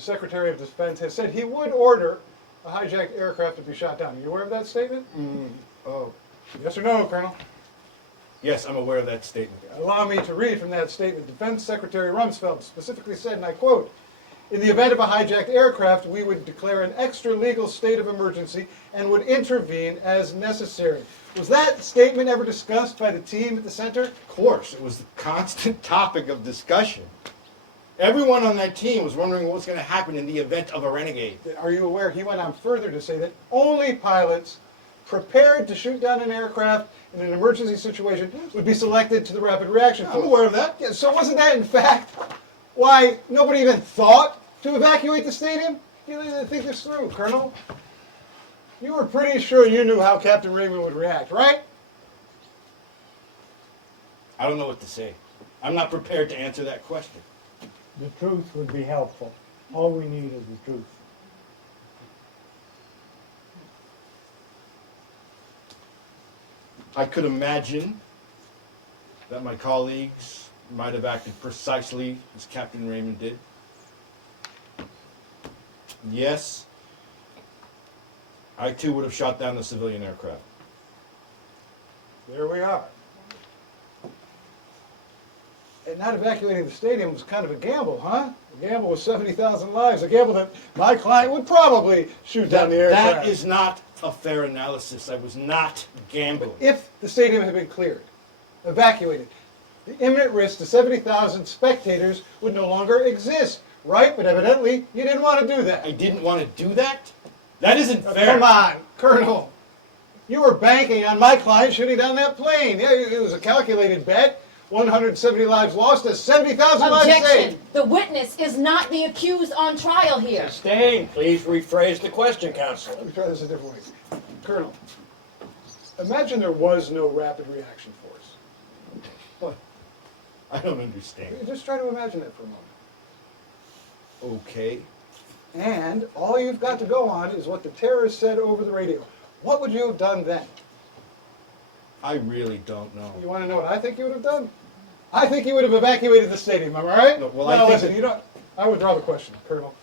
the Secretary of Defense has said he would order a hijacked aircraft to be shot down. Are you aware of that statement? Oh. Yes or no, Colonel? Yes, I'm aware of that statement. Allow me to read from that statement. Defense Secretary Rumsfeld specifically said, and I quote, "In the event of a hijacked aircraft, we would declare an extra legal state of emergency and would intervene as necessary." Was that statement ever discussed by the team at the center? Of course, it was the constant topic of discussion. Everyone on that team was wondering what was going to happen in the event of a renegade. Are you aware he went on further to say that only pilots prepared to shoot down an aircraft in an emergency situation would be selected to the rapid reaction force? I'm aware of that. Yeah, so wasn't that, in fact, why nobody even thought to evacuate the stadium? You need to think this through, Colonel. You were pretty sure you knew how Captain Raymond would react, right? I don't know what to say. I'm not prepared to answer that question. The truth would be helpful. All we need is the truth. I could imagine that my colleagues might have acted precisely as Captain Raymond did. Yes, I too would have shot down the civilian aircraft. There we are. And not evacuating the stadium was kind of a gamble, huh? A gamble with 70,000 lives. A gamble that my client would probably shoot down the aircraft. That is not a fair analysis. I was not gambling. If the stadium had been cleared, evacuated, the imminent risk to 70,000 spectators would no longer exist, right? But evidently, you didn't want to do that. I didn't want to do that? That isn't fair. Come on, Colonel. You were banking on my client shooting down that plane. Yeah, it was a calculated bet. 170 lives lost to 70,000 lives saved. Objection! The witness is not the accused on trial here. Sustained. Please rephrase the question, counsel. Let me try this a different way. Colonel, imagine there was no rapid reaction force. What? I don't understand. Just try to imagine that for a moment. Okay. And all you've got to go on is what the terrorists said over the radio. What would you have done then? I really don't know. You want to know what I think you would have done? I think you would have evacuated the stadium, am I right? No, well, no, I think listen, you don't. I withdraw the question, Colonel.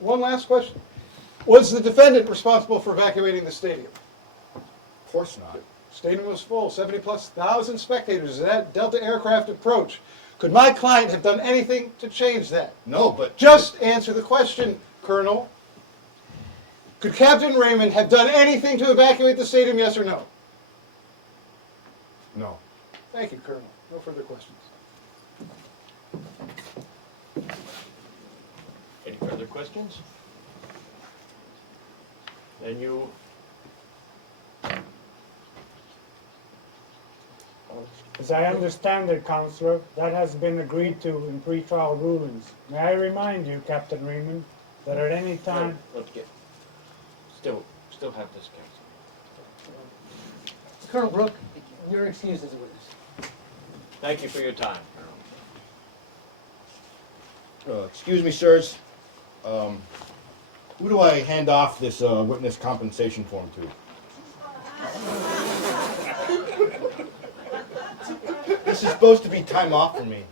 One last question. Was the defendant responsible for evacuating the stadium? Of course not. Stadium was full, 70,000+ spectators as that Delta aircraft approached. Could my client have done anything to change that? No, but... Just answer the question, Colonel. Could Captain Raymond have done anything to evacuate the stadium, yes or no? No. Thank you, Colonel. No further questions. Any further questions? Then you... As I understand it, Counselor, that has been agreed to in pretrial rulings. May I remind you, Captain Raymond, that at any time... Let's get... Still have this, counsel. Colonel Brooke, you're excused as a witness. Thank you for your time, Colonel. Excuse me, sirs. Who do I hand off this witness compensation form to? This is supposed to be time off for me.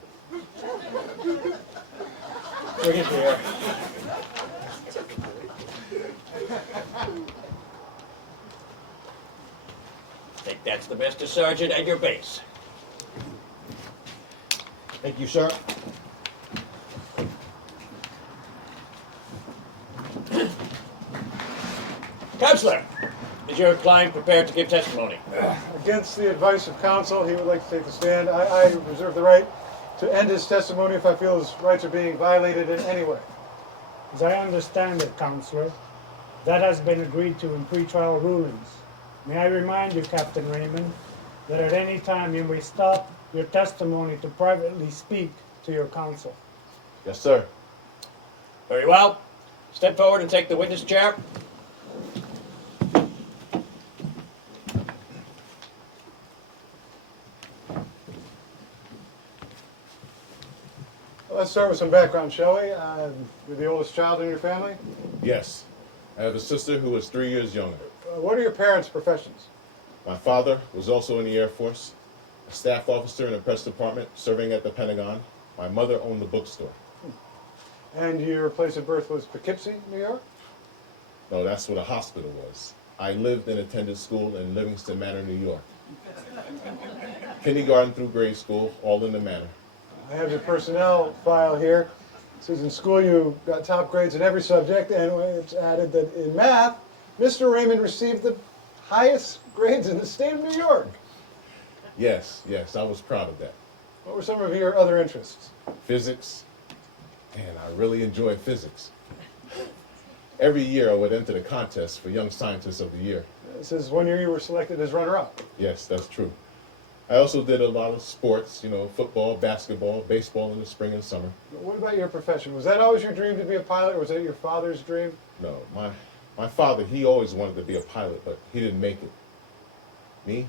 Bring it here. I think that's the Mr. Sergeant and your base. Thank you, sir. Counselor, is your client prepared to give testimony? Against the advice of counsel, he would like to take the stand. I reserve the right to end his testimony if I feel his rights are being violated in any way. As I understand it, Counselor, that has been agreed to in pretrial rulings. May I remind you, Captain Raymond, that at any time you may stop your testimony to privately speak to your counsel. Yes, sir. Very well. Step forward and take the witness chair. Well, let's start with some background, shall we? You're the oldest child in your family? Yes. I have a sister who is 3 years younger. What are your parents' professions? My father was also in the Air Force, a staff officer in the press department serving at the Pentagon. My mother owned the bookstore. And your place of birth was Poughkeepsie, New York? No, that's where the hospital was. I lived and attended school in Livingston Manor, New York. Kindergarten through grade school, all in the manor. I have your personnel file here. It says in school you got top grades in every subject, and it's added that in math, Mr. Raymond received the highest grades in the state of New York. Yes, I was proud of that. What were some of your other interests? Physics, and I really enjoyed physics. Every year I would enter the contest for Young Scientist of the Year. It says 1 year you were selected as runner-up. Yes, that's true. I also did a lot of sports, football, basketball, baseball in the spring and summer. What about your profession? Was that always your dream to be a pilot, or was that your father's dream? No, my father, he always wanted to be a pilot, but he didn't make it. Me?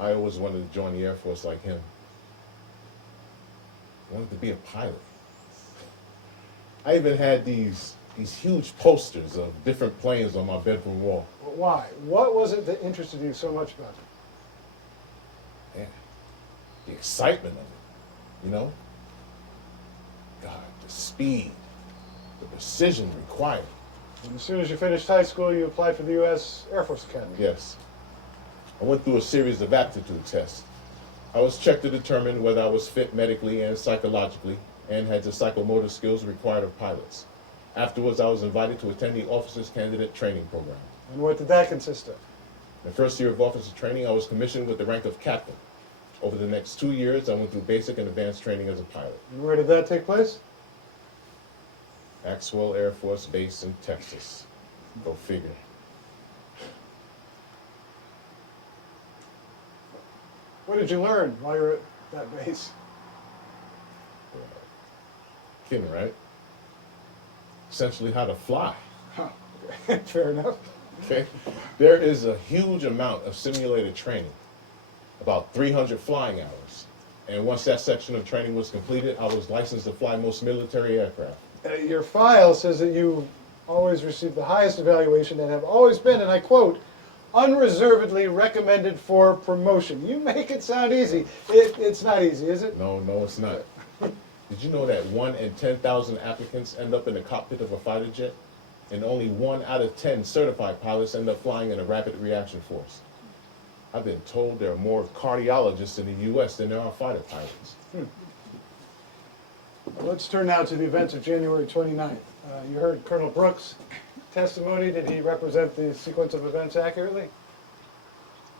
I always wanted to join the Air Force like him. I wanted to be a pilot. I even had these huge posters of different planes on my bedroom wall. But why? What was it that interested you so much about it? Man, the excitement of it, God, the speed, the precision required. And as soon as you finished high school, you applied for the U.S. Air Force Academy. Yes. I went through a series of aptitude tests. I was checked to determine whether I was fit medically and psychologically and had the psychomotor skills required of pilots. Afterwards, I was invited to attend the Officers Candidate Training Program. And what did that consist of? In the first year of officer training, I was commissioned with the rank of captain. Over the next 2 years, I went through basic and advanced training as a pilot. And where did that take place? Maxwell Air Force Base in Texas. Go figure. What did you learn while you were at that base? Kidding, right? Essentially how to fly. Huh. Okay. Fair enough. Okay? There is a huge amount of simulated training, about 300 flying hours. And once that section of training was completed, I was licensed to fly most military aircraft. Your file says that you always received the highest evaluation and have always been, and I quote, unreservedly recommended for promotion. You make it sound easy. It's not easy, is it? No, it's not. Did you know that 1 in 10,000 applicants end up in the cockpit of a fighter jet? And only 1 out of 10 certified pilots end up flying in a rapid reaction force. I've been told there are more cardiologists in the U.S. than there are fighter pilots. Let's turn now to the events of January 29th. You heard Colonel Brooks' testimony. Did he represent the sequence of events accurately?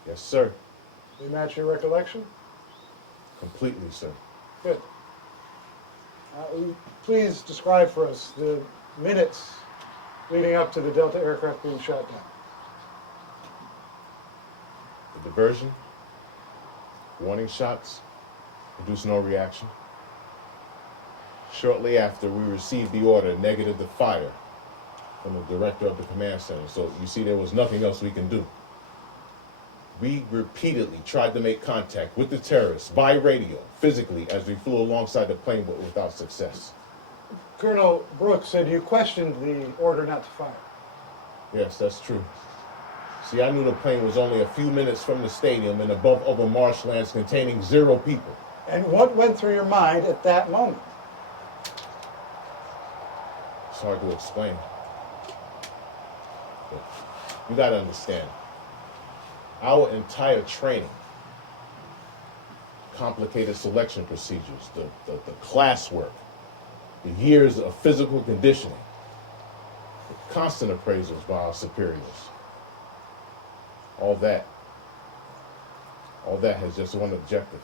Yes, sir. They match your recollection? Completely, sir. Good. Please describe for us the minutes leading up to the Delta aircraft being shot down. The diversion, warning shots, produced no reaction. Shortly after, we received the order negative to fire from the director of the command center. So you see, there was nothing else we can do. We repeatedly tried to make contact with the terrorists by radio, physically, as we flew alongside the plane, but without success. Colonel Brooks said you questioned the order not to fire. Yes, that's true. See, I knew the plane was only a few minutes from the stadium and above open marshlands containing 0 people. And what went through your mind at that moment? It's hard to explain. But you got to understand, our entire training, complicated selection procedures, the classwork, the years of physical conditioning, the constant appraisals by our superiors, all that has just one objective.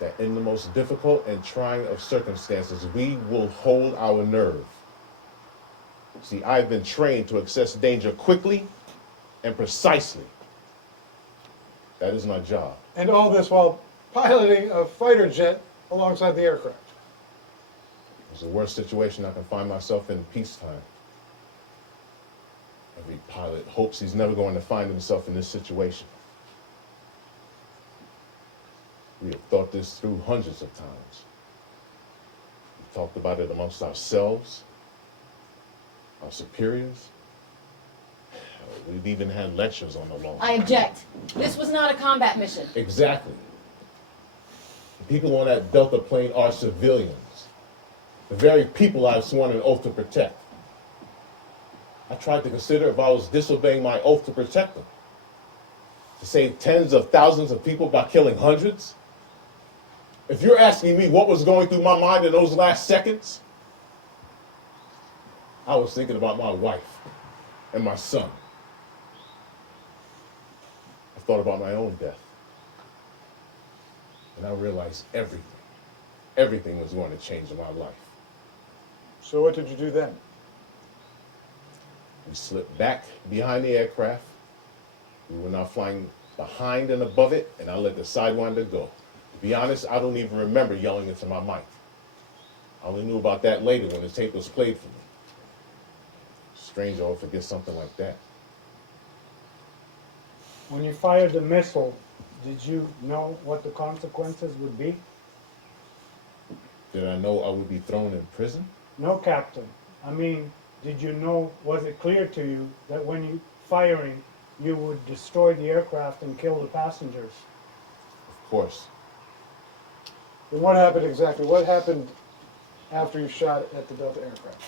That in the most difficult and trying of circumstances, we will hold our nerve. See, I've been trained to assess danger quickly and precisely. That is my job. And all this while piloting a fighter jet alongside the aircraft. It's the worst situation I can find myself in peacetime. Every pilot hopes he's never going to find himself in this situation. We have thought this through hundreds of times. We've talked about it amongst ourselves, our superiors. We've even had lectures on the law. I object. This was not a combat mission. Exactly. The people on that Delta plane are civilians. The very people I've sworn an oath to protect. I tried to consider if I was disobeying my oath to protect them. To save tens of thousands of people by killing hundreds? If you're asking me what was going through my mind in those last seconds, I was thinking about my wife and my son. I thought about my own death. And I realized everything was going to change in my life. So what did you do then? We slipped back behind the aircraft. We were now flying behind and above it, and I let the Sidewinder go. To be honest, I don't even remember yelling into my mic. I only knew about that later when the tape was played for me. Strange I would forget something like that. When you fired the missile, did you know what the consequences would be? Did I know I would be thrown in prison? No, Captain. I mean, did you know, was it clear to you that when you firing, you would destroy the aircraft and kill the passengers? Of course. Then what happened exactly? What happened after you shot at the Delta aircraft?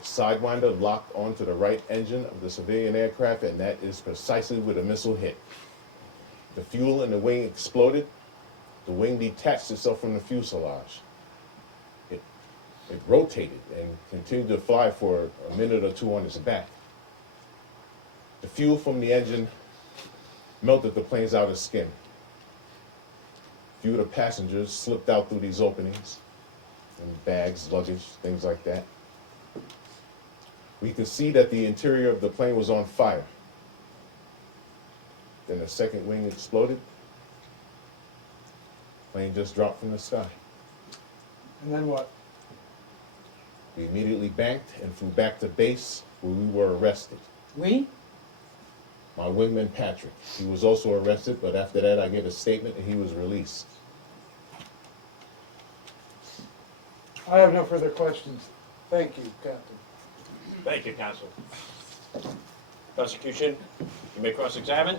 The Sidewinder locked onto the right engine of the civilian aircraft, and that is precisely where the missile hit. The fuel in the wing exploded. The wing detached itself from the fuselage. It rotated and continued to fly for a minute or two on its back. The fuel from the engine melted the plane's outer skin. A few of the passengers slipped out through these openings, in bags, luggage, things like that. We could see that the interior of the plane was on fire. Then the second wing exploded. The plane just dropped from the sky. And then what? We immediately banked and flew back to base where we were arrested. We? My wingman Patrick. He was also arrested, but after that I gave a statement and he was released. I have no further questions. Thank you, Captain. Thank you, counsel. Prosecution, you may cross-examine.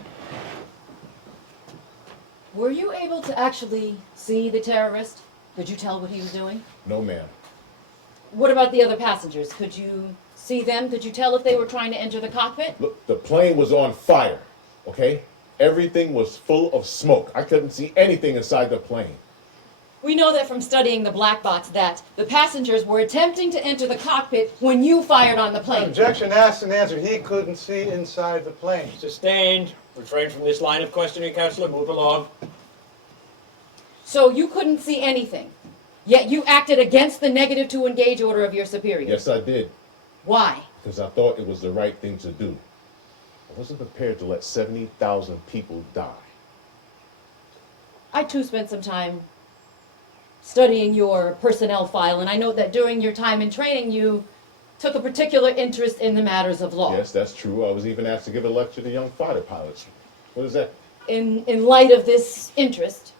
Were you able to actually see the terrorist? Could you tell what he was doing? No, ma'am. What about the other passengers? Could you see them? Could you tell if they were trying to enter the cockpit? Look, the plane was on fire, okay? Everything was full of smoke. I couldn't see anything inside the plane. We know that from studying the black box that the passengers were attempting to enter the cockpit when you fired on the plane. Objection asked and answered. He couldn't see inside the plane. Sustained. Refrain from this line of questioning, counselor. Move along. So you couldn't see anything, yet you acted against the negative to engage order of your superior. Yes, I did, Why? because I thought it was the right thing to do. I wasn't prepared to let 70,000 people die. I too spent some time studying your personnel file, and I note that during your time in training you took a particular interest in the matters of law. Yes, that's true. I was even asked to give a lecture to young fighter pilots. What is that? In light of this interest,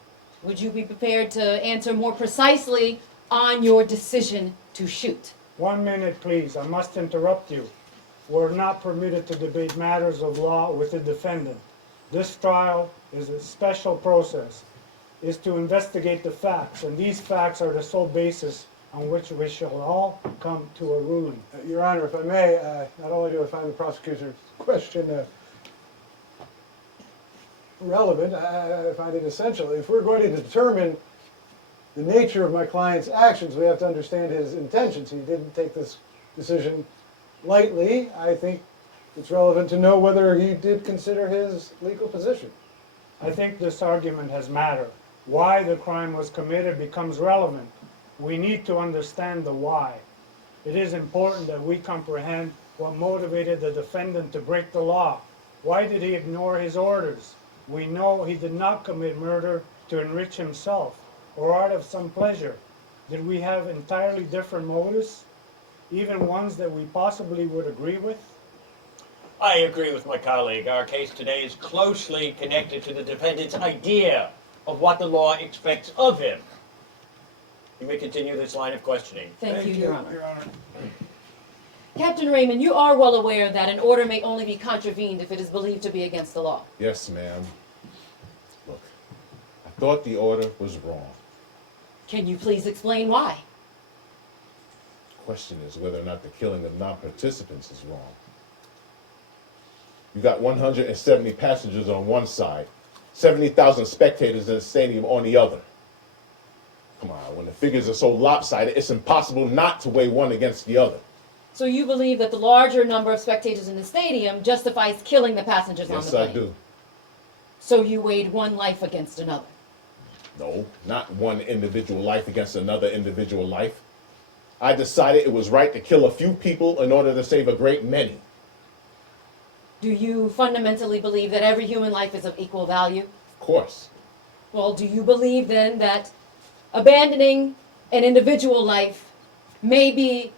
would you be prepared to answer more precisely on your decision to shoot? 1 minute, please. I must interrupt you. We're not permitted to debate matters of law with the defendant. This trial is a special process, is to investigate the facts, and these facts are the sole basis on which we shall all come to a ruling. Your Honor, if I may, not only do I find the prosecutor's question relevant, I find it essential. If we're going to determine the nature of my client's actions, we have to understand his intentions. He didn't take this decision lightly. I think it's relevant to know whether he did consider his legal position. I think this argument has matter. Why the crime was committed becomes relevant. We need to understand the why. It is important that we comprehend what motivated the defendant to break the law. Why did he ignore his orders? We know he did not commit murder to enrich himself or out of some pleasure. Did we have entirely different motives, even ones that we possibly would agree with? I agree with my colleague. Our case today is closely connected to the defendant's idea of what the law expects of him. You may continue this line of questioning. Thank you, Your Honor. Captain Raymond, you are well aware that an order may only be contravened if it is believed to be against the law. Yes, ma'am. Look, I thought the order was wrong. Can you please explain why? Question is whether or not the killing of non-participants is wrong. You got 170 passengers on one side, 70,000 spectators in the stadium on the other. Come on, when the figures are so lopsided, it's impossible not to weigh one against the other. So you believe that the larger number of spectators in the stadium justifies killing the passengers on the Yes, plane? I do. So you weighed one life against another? No, not one individual life against another individual life. I decided it was right to kill a few people in order to save a great many. Do you fundamentally believe that every human life is of equal value? Of course. Well, do you believe then that abandoning an individual life may be,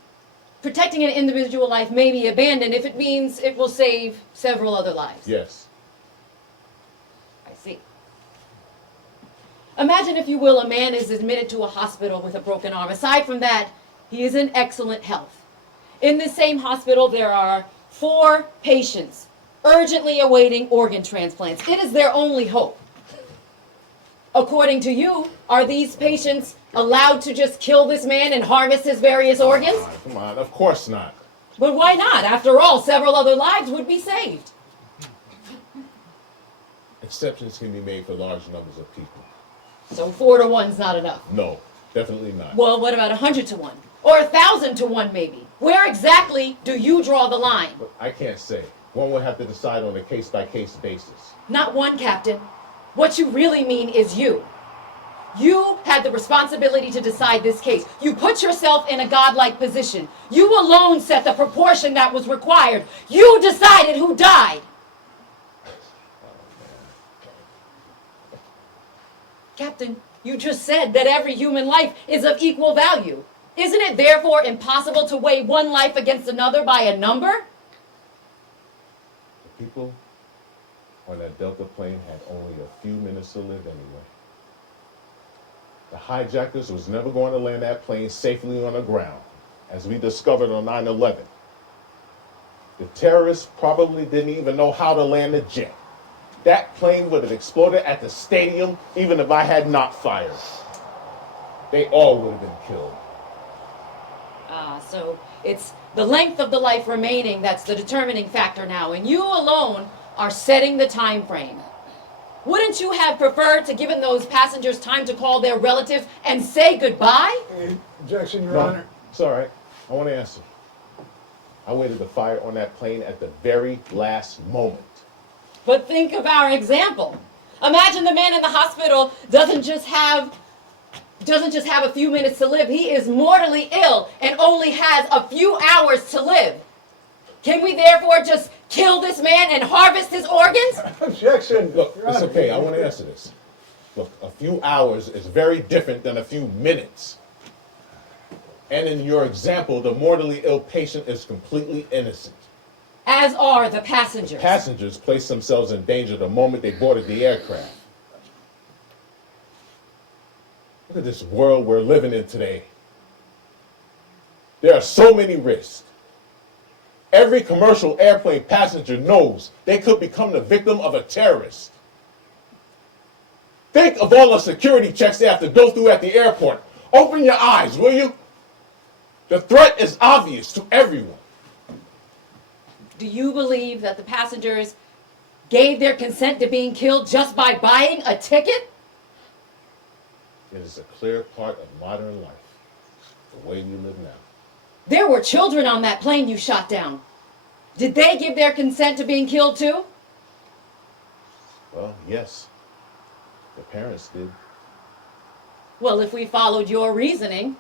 protecting an individual life may be abandoned if it means it will save several other lives? Yes. I see. Imagine, if you will, a man is admitted to a hospital with a broken arm. Aside from that, he is in excellent health. In the same hospital, there are 4 patients urgently awaiting organ transplants. It is their only hope. According to you, are these patients allowed to just kill this man and harvest his various organs? Come on, of course not. But why not? After all, several other lives would be saved. Exceptions can be made for large numbers of people. So 4 to 1's not enough. No, definitely not. Well, what about 100 to 1? Or 1,000 to 1 maybe? Where exactly do you draw the line? But I can't say. One would have to decide on a case-by-case basis. Not one, Captain. What you really mean is you. You had the responsibility to decide this case. You put yourself in a godlike position. You alone set the proportion that was required. You decided who died. Captain, you just said that every human life is of equal value. Isn't it therefore impossible to weigh one life against another by a number? The people on that Delta plane had only a few minutes to live anyway. The hijackers was never going to land that plane safely on the ground, as we discovered on 9/11. The terrorists probably didn't even know how to land a jet. That plane would have exploded at the stadium even if I had not fired. They all would have been killed. So it's the length of the life remaining that's the determining factor now, and you alone are setting the time frame. Wouldn't you have preferred to given those passengers time to call their relatives and say goodbye? Objection, Your No, Honor. it's all right. I want to answer. I waited to fire on that plane at the very last moment. But think of our example. Imagine the man in the hospital doesn't just have a few minutes to live. He is mortally ill and only has a few hours to live. Can we therefore just kill this man and harvest his organs? Objection. Look, Your it's Honor. okay. I want to answer this. Look, a few hours is very different than a few minutes. And in your example, the mortally ill patient is completely innocent. As are the passengers. Passengers placed themselves in danger the moment they boarded the aircraft. Look at this world we're living in today. There are so many risks. Every commercial airplane passenger knows they could become the victim of a terrorist. Think of all the security checks they have to go through at the airport. Open your eyes, will you? The threat is obvious to everyone. Do you believe that the passengers gave their consent to being killed just by buying a ticket? It is a clear part of modern life, the way we live now. There were children on that plane you shot down. Did they give their consent to being killed too? Well, yes, the parents did. Well, if we followed your reasoning,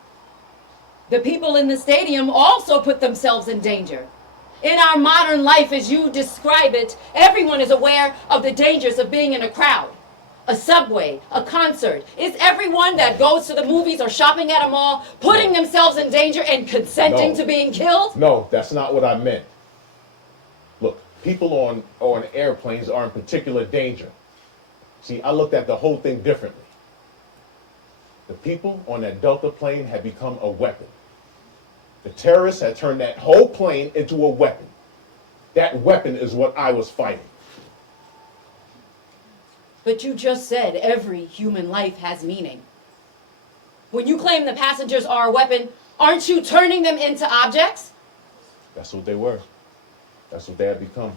the people in the stadium also put themselves in danger. In our modern life, as you describe it, everyone is aware of the dangers of being in a crowd. A subway, a concert. Is everyone that goes to the movies or shopping at a mall putting themselves in danger and consenting No. to being killed? No, that's not what I meant. Look, people on airplanes are in particular danger. See, I looked at the whole thing differently. The people on that Delta plane had become a weapon. The terrorists had turned that whole plane into a weapon. That weapon is what I was fighting. But you just said every human life has meaning. When you claim the passengers are a weapon, aren't you turning them into objects? That's what they were. That's what they had become.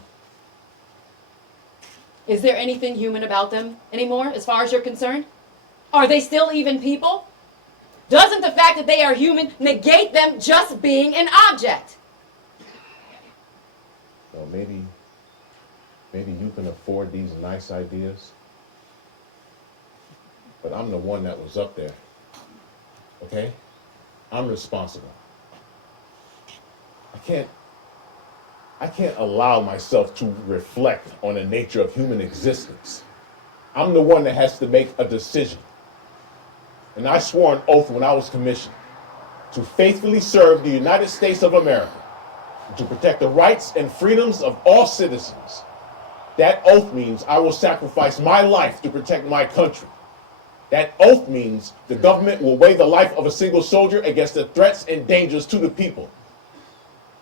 Is there anything human about them anymore, as far as you're concerned? Are they still even people? Doesn't the fact that they are human negate them just being an object? Well, maybe you can afford these nice ideas, but I'm the one that was up there. Okay? I'm responsible. I can't allow myself to reflect on the nature of human existence. I'm the one that has to make a decision. And I swore an oath when I was commissioned to faithfully serve the United States of America, and to protect the rights and freedoms of all citizens. That oath means I will sacrifice my life to protect my country. That oath means the government will weigh the life of a single soldier against the threats and dangers to the people.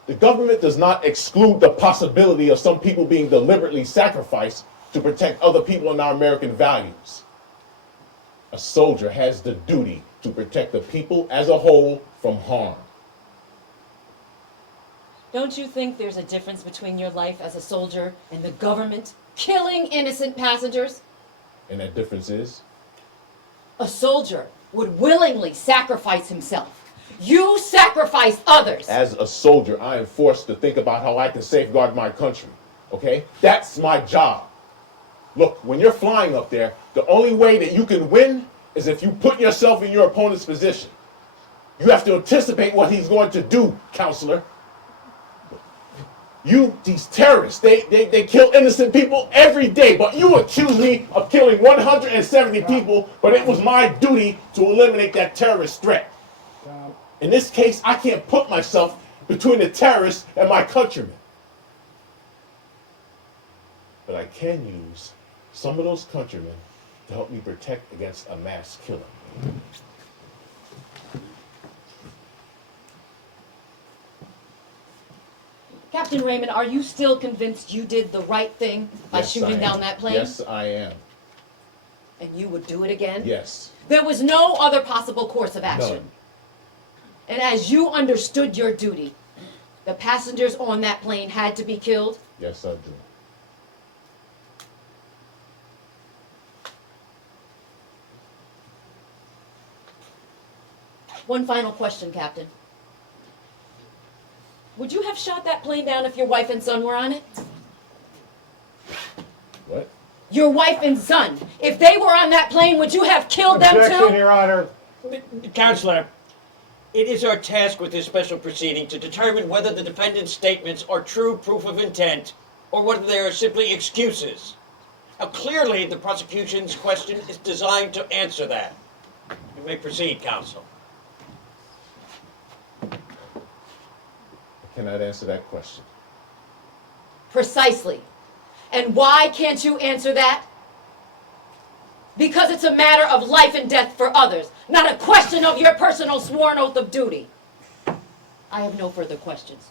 The government does not exclude the possibility of some people being deliberately sacrificed to protect other people and our American values. A soldier has the duty to protect the people as a whole from harm. Don't you think there's a difference between your life as a soldier and the government killing innocent passengers? And that difference is? A soldier would willingly sacrifice himself. You sacrifice others. As a soldier, I am forced to think about how I can safeguard my country. Okay? That's my job. Look, when you're flying up there, the only way that you can win is if you put yourself in your opponent's position. You have to anticipate what he's going to do, counselor. These terrorists, they kill innocent people every day, but you accuse me of killing 170 people, but it was my duty to eliminate that terrorist threat. In this case, I can't put myself between the terrorists and my countrymen. But I can use some of those countrymen to help me protect against a mass killer. Captain Raymond, are you still convinced you did the right thing by Yes, shooting I am. down that plane? Yes, I am. And you would do it again? Yes. There was no other possible course of action. None. And as you understood your duty, the passengers on that plane had to be killed? Yes, I do. One final question, Captain. Would you have shot that plane down if your wife and son were on it? What? Your wife and son. If they were on that plane, would you have killed them Objection, too? Your Honor. Counselor, it is our task with this special proceeding to determine whether the defendant's statements are true proof of intent or whether they are simply excuses. Now, clearly, the prosecution's question is designed to answer that. You may proceed, counsel. I cannot answer that question. Precisely. And why can't you answer that? Because it's a matter of life and death for others, not a question of your personal sworn oath of duty. I have no further questions.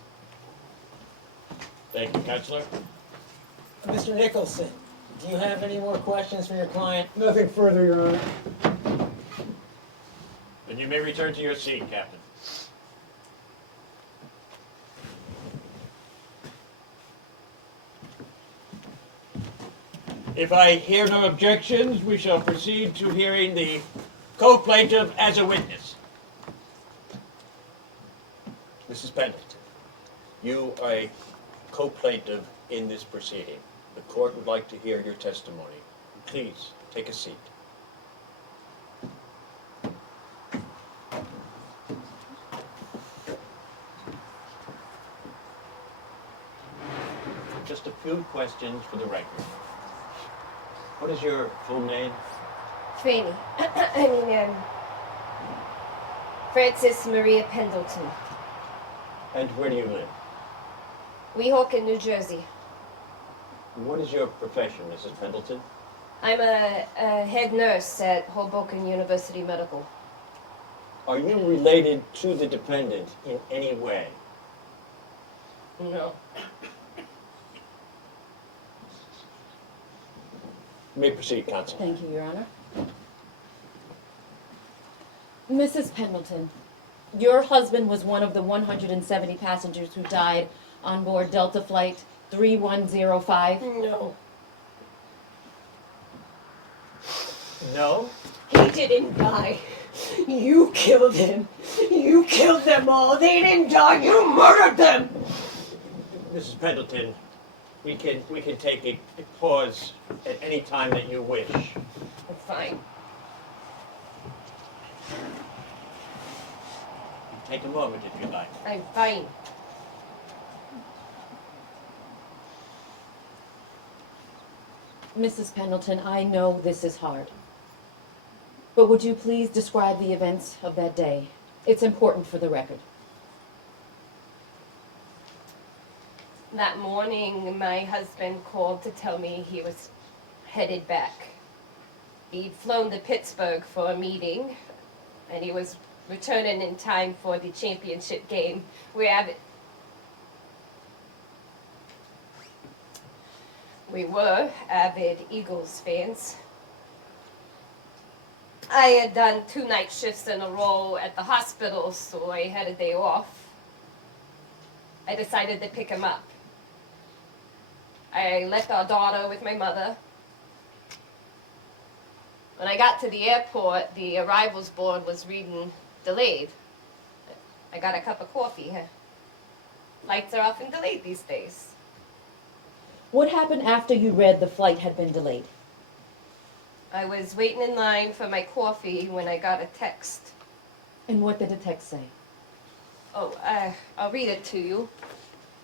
Thank you, Counselor. Mr. Nicholson, do you have any more questions for your client? Nothing further, Your Honor. Then you may return to your seat, Captain. If I hear no objections, we shall proceed to hearing the co-plaintiff as a witness. Mrs. Pendleton, you are a co-plaintiff in this proceeding. The court would like to hear your testimony. Please, take a seat. Just a few questions for the record. What is your full name? Franny. Frances Maria Pendleton. And where do you live? Weehawken, New Jersey. What is your profession, Mrs. Pendleton? I'm a head nurse at Hoboken University Medical. Are you related to the defendant in any way? No. You may proceed, counsel. Thank you, Your Honor. Mrs. Pendleton, your husband was one of the 170 passengers who died on board Delta Flight 3105. No. No? He didn't die. You killed him. You killed them all. They didn't die. You murdered them. Mrs. Pendleton, we can take a pause at any time that you wish. Fine. Take a moment if you like. I'm fine. Mrs. Pendleton, I know this is hard. But would you please describe the events of that day? It's important for the record. That morning, my husband called to tell me he was headed back. He'd flown to Pittsburgh for a meeting, and he was returning in time for the championship game. We were avid Eagles fans. I had done 2 night shifts in a row at the hospital, so I had a day off. I decided to pick him up. I left our daughter with my mother. When I got to the airport, the arrivals board was reading delayed. I got a cup of coffee. Lights are often delayed these days. What happened after you read the flight had been delayed? I was waiting in line for my coffee when I got a text. And what did the text say? Oh, I'll read it to you.